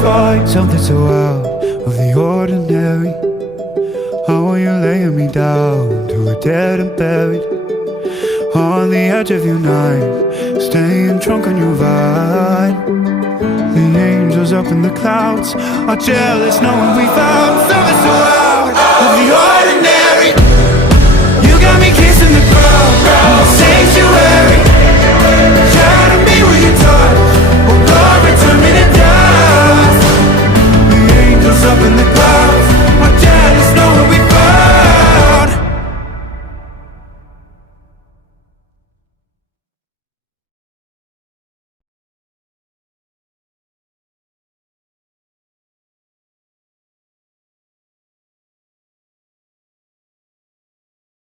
find something so out of the ordinary. How are you laying me down to a dead and buried on the edge of your night, staying drunk on your vine. The angels up in the clouds are jealous knowing we found